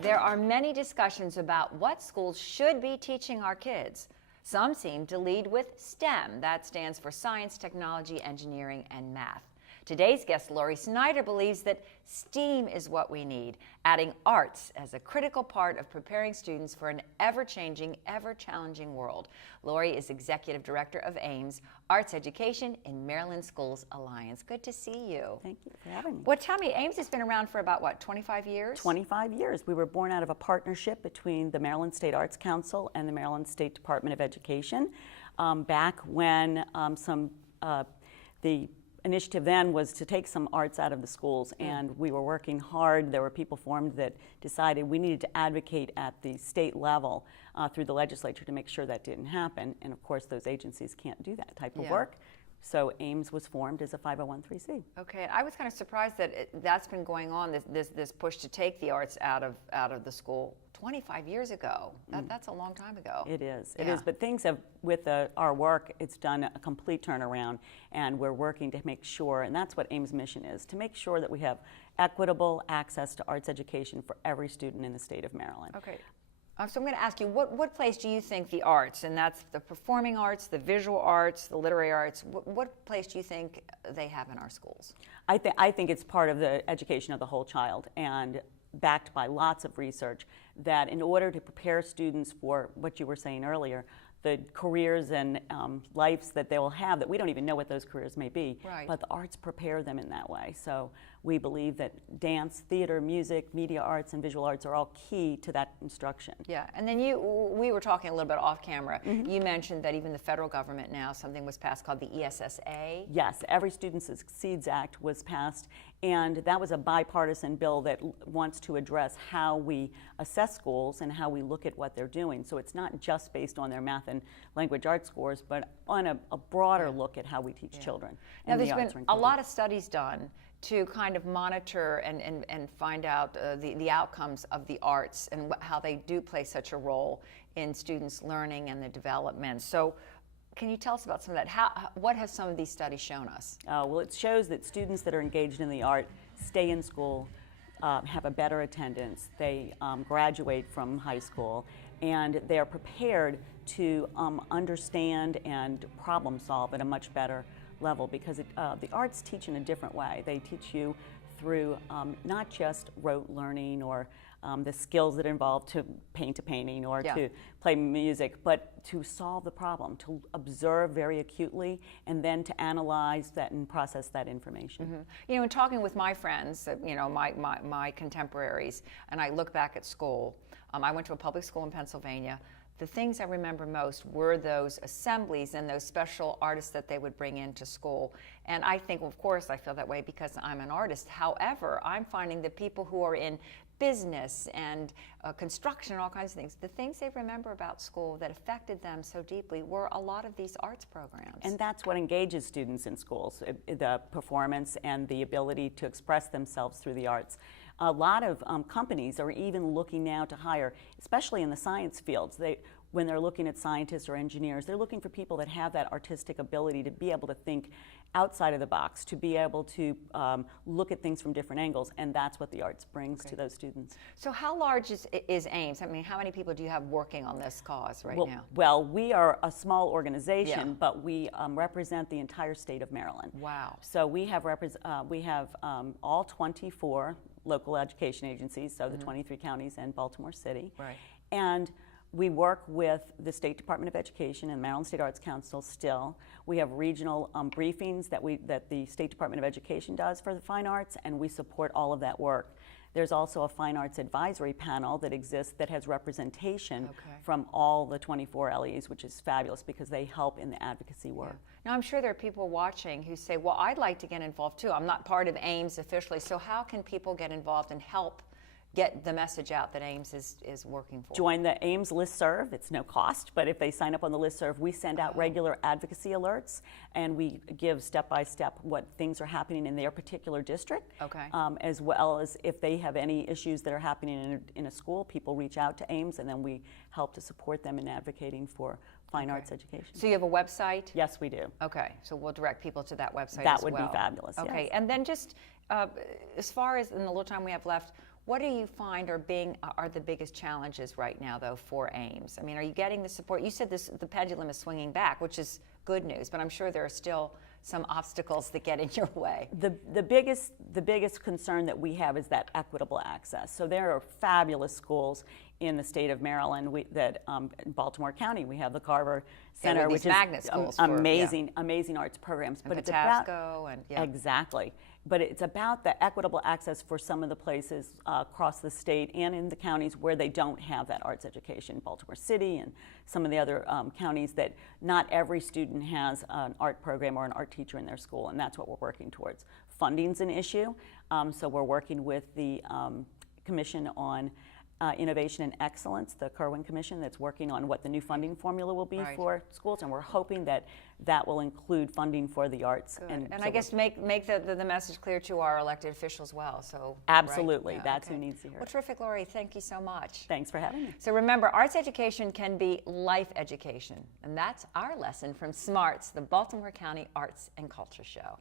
There are many discussions about what schools should be teaching our kids. Some seem to lead with STEM. That stands for science, technology, engineering, and math. Today's guest, Snyder, believes that STEAM is what we need, adding arts as a critical part of preparing students for an ever-changing, ever-challenging world. Lori is Executive Director of AEMS, Arts Education in Maryland Schools Alliance. Good to see you. Thank you for having me. Well, tell me, AEMS has been around for about, what, 25 years? 25 years. We were born out of a partnership between the Maryland State Arts Council and the Maryland State Department of Education. Back when the initiative then was to take some arts out of the schools, and we were working hard. There were people formed that decided we needed to advocate at the state level through the legislature to make sure that didn't happen, and of course those agencies can't do that type of work. So AEMS was formed as a 501(c)(3). Okay, I was kind of surprised that that's been going on, this push to take the arts out of the school 25 years ago. That's a long time ago. It is. It is. But things have, with our work, it's done a complete turnaround, and we're working to make sure, and that's what AEMS' mission is, to make sure that we have equitable access to arts education for every student in the state of Maryland. Okay. So I'm going to ask you, what place do you think the arts, and that's the performing arts, the visual arts, the literary arts, what place do you think they have in our schools? I think it's part of the education of the whole child, and backed by lots of research, that in order to prepare students for what you were saying earlier, the careers and lives that they will have, that we don't even know what those careers may be, but the arts prepare them in that way. So we believe that dance, theater, music, media arts, and visual arts are all key to that instruction. Yeah, and then we were talking a little bit off camera. You mentioned that even the federal government now, something was passed called the ESSA. Yes, Every Student Succeeds Act was passed, and that was a bipartisan bill that wants to address how we assess schools and how we look at what they're doing. So it's not just based on their math and language arts scores, but on a broader look at how we teach children. Now, there's been a lot of studies done to kind of monitor and find out the outcomes of the arts and how they do play such a role in students' learning and their development. So can you tell us about some of that? What have some of these studies shown us? Well, it shows that students that are engaged in the art stay in school, have a better attendance, they graduate from high school, and they are prepared to understand and problem solve at a much better level, because the arts teach in a different way. They teach you through not just rote learning or the skills that involve to paint a painting or to play music, but to solve the problem, to observe very acutely, and then to analyze that and process that information. You know, in talking with my friends, you know, my contemporaries, and I look back at school, I went to a public school in Pennsylvania. The things I remember most were those assemblies and those special artists that they would bring into school. And I think, of course, I feel that way because I'm an artist. However, I'm finding that people who are in business and construction and all kinds of things, the things they remember about school that affected them so deeply were a lot of these arts programs. And that's what engages students in schools, the performance and the ability to express themselves through the arts. A lot of companies are even looking now to hire, especially in the science fields. When they're looking at scientists or engineers, they're looking for people that have that artistic ability to be able to think outside of the box, to be able to look at things from different angles, and that's what the arts brings to those students. So how large is AEMS? I mean, how many people do you have working on this cause now? Well, we are a small organization, but we represent the entire state of Maryland. Wow. So we have all 24 local education agencies, so the 23 counties and Baltimore City. And we work with the State Department of Education and Maryland State Arts Council still. We have regional briefings that the State Department of Education does for the fine arts, and we support all of that work. There's also a fine arts advisory panel that exists that has representation from all the 24 LEs, which is fabulous because they help in the advocacy work. Now, I'm sure there are people watching who say, well, I'd like to get involved too. I'm not part of AEMS officially, so how can people get involved and help get the message out that AEMS is working for? Join the AEMS listserv. It's no cost, but if they sign up on the listserv, we send out regular advocacy alerts, and we give step-by-step what things are happening in their particular district, as well as if they have any issues that are happening in a school, people reach out to AEMS, and then we help to support them in advocating for fine arts education. So you have a website? Yes, we do. Okay, so we'll direct people to that website that as well. That would be fabulous, Okay, and then just as far as in the little time we have left, What do you find are the biggest challenges right now, though, for AEMS? I mean, are you getting the support? You said the pendulum is swinging back, which is good news, but I'm sure there are still some obstacles that get in your way. The biggest concern that we have is that equitable access. So there are fabulous schools in the state of Maryland. In Baltimore County, we have the Carver Center, which is magnet schools amazing arts programs. And Patapsco exactly. But it's about the equitable access for some of the places across the state and in the counties where they don't have that arts education. Baltimore City and some of the other counties that not every student has an art program or an art teacher in their school, and that's what we're working towards. Funding's an issue, so we're working with the Commission on Innovation and Excellence, the Kerwin Commission, that's working on what the new funding formula will be for schools, and we're hoping that that will include funding for the arts. And so I guess make the message clear to our elected officials well. So absolutely, that's who needs to hear it. Well, terrific, Lori. Thank you so much. Thanks for having me. So remember, arts education can be life education, and that's our lesson from SMARTS, the Baltimore County Arts and Culture Show.